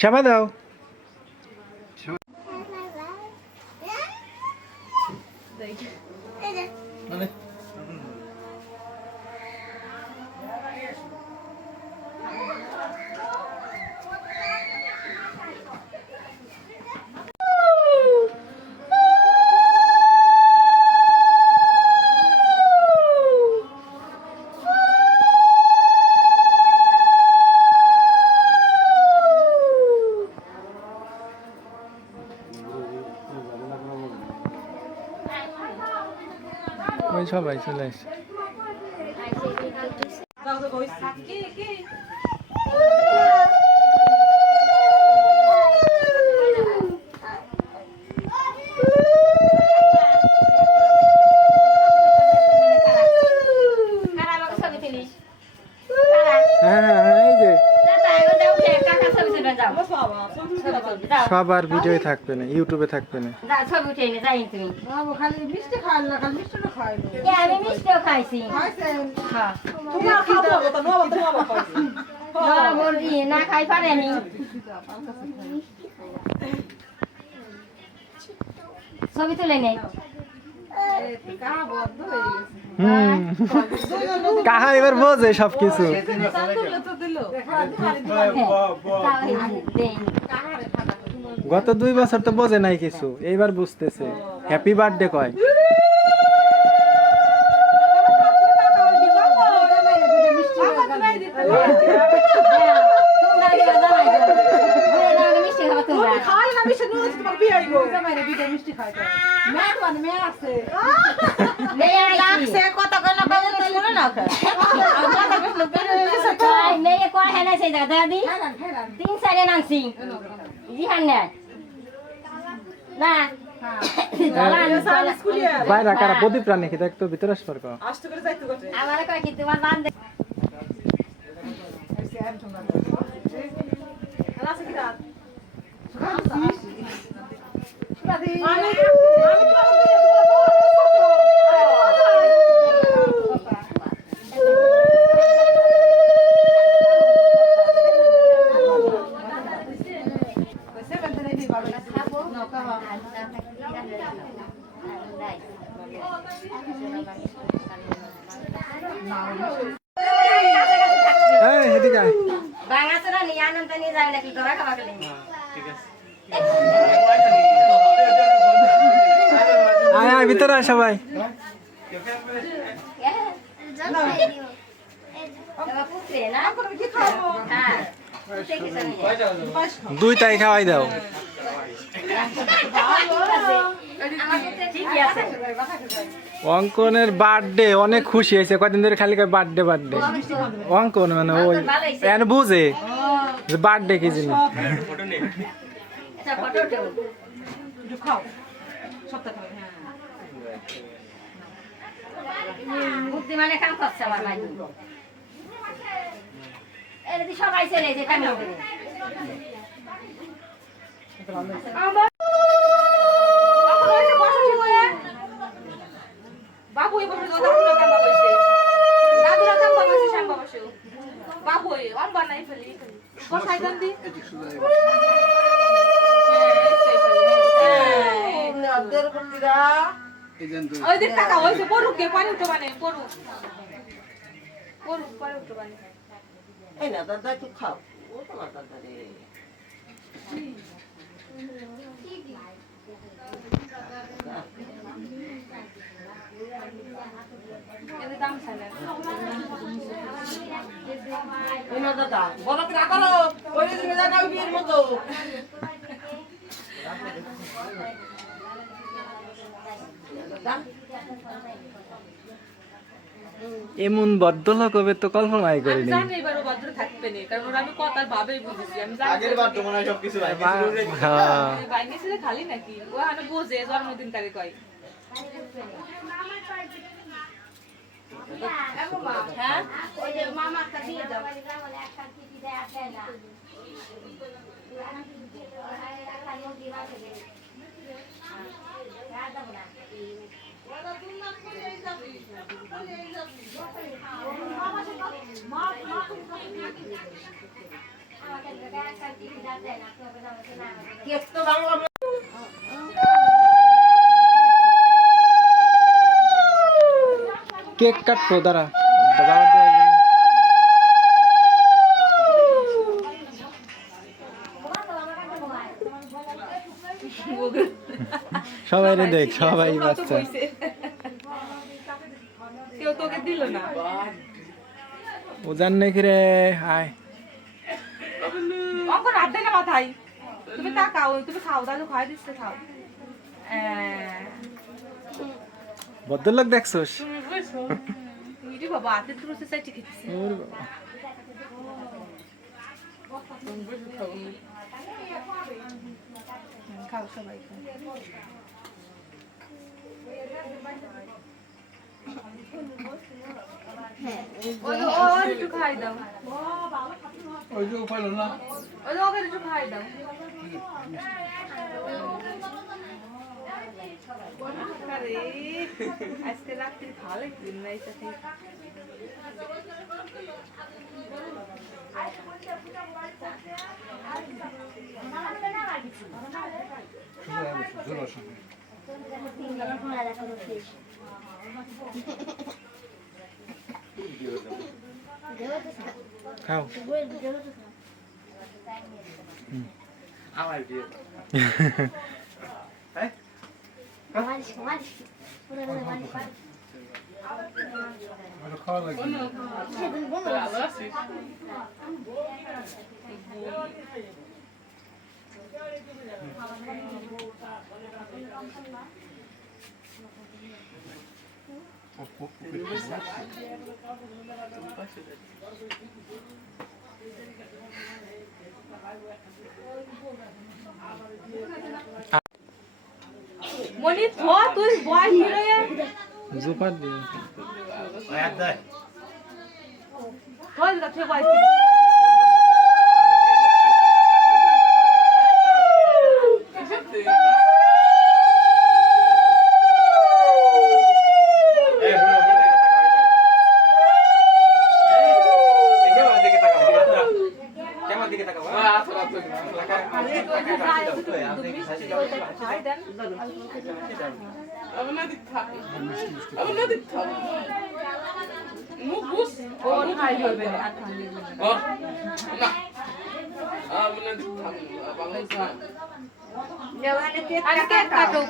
শ্যামা দাও। ওই সবাই চলে আসে। সবার ভিডিও থাকবে না, ইউটিউবে থাকবে না। ছবি উঠে নে যাই তুমি খালি মিষ্টি খাই না, খালি মিষ্টি না খাই না। আমি মিষ্টিও খাইছি। হ্যাঁ তোমার খাবো তো নোয়া খাইছি। না খাই পারে আমি ছবি তুলে নেই। কাহা এবার বোঝে সবকিছু। গত 2 বছর তো বোঝে নাই কিছু, এইবার বুঝতেছে। হ্যাপি বার্থডে কয়। বাইরে কারা প্রদীপ রানী কি দেখতো ভিতরে আসবার কো আমার কয় কি তোমার বান দে বাঙাচরা নিয়ে আনন্দ নিয়ে যায় নাকি তোরা খাওয়া গেলে আয় আয় ভিতরে আয় সবাই। দুইটাই খাওয়াই দাও। অঙ্কনের বার্থডে অনেক খুশি হয়েছে, কদিন ধরে খালি বার্থডে বার্থডে। অঙ্কন মানে ওই এন বুঝে যে বার্থডে কি জিনিস। মানে কাম করছে আমার ভাই সবাই চলে যে বাবু এবার দাদুরা কাম্বা কইছে, দাদুরা কাম্বা কইছে শ্যাম্বা বসে বাবু অন বানাই ফেলি কষাই দেন দি আদের বন্দিরা ওই দেখ টাকা হইছে পড়ুক কে পানি উঠো মানে পড়ুক পানি উঠো মানে এই না দাদা তুই খাও ও তো দাদা রে দাদা বড় করে করো ওই দিন দাদা বিয়ের মতো এমন ভদ্রলোক হবে তো কল্পনাই করিনি। জানি এবারও ভদ্র থাকবে না, কারণ আমি কথার ভাবেই বুঝেছি। আমি জানি আগের বার তো মনে হয় সবকিছু বাইনেছিল খালি নাকি ও আনে বোঝে জন্মদিন তারিখ কয় হ্যাঁ ওই যে মামাটা দিয়ে দাও একটা চিঠি দেয় আসে না একটা নদী রাখে দেয় হ্যাঁ দাও না ওরা দুননাথ করে এই যাবি বলে এই যাবি মামা মা আমাকে একটা চিঠি দাও কেক কাটবো দাঁড়া দাবার দেওয়া হয়ে গেলে। সবাই রে দেখ সবাই বাচ্চা কেউ তোকে দিল না ও জান নাকি রে আয় অঙ্কন হাত দেয় না মাথায় তুমি তাকাও তুমি খাও দাদু খাওয়াই দিচ্ছে খাও ভদ্রলোক দেখছোস তুমি বুঝছো ইরে বাবা হাতে তো রসে চাইতে খেতেছে ওর বাবা। খাও সবাই ওর একটু খাই দাও ওই যে ওকে একটু খাই দাও আরে আজকে রাত্রি ভালো একদিন না এটা ঠিক খাও মনি তুই বয় হিরোয়ে জুপার দিয়ে তোর কাছে বয় আরে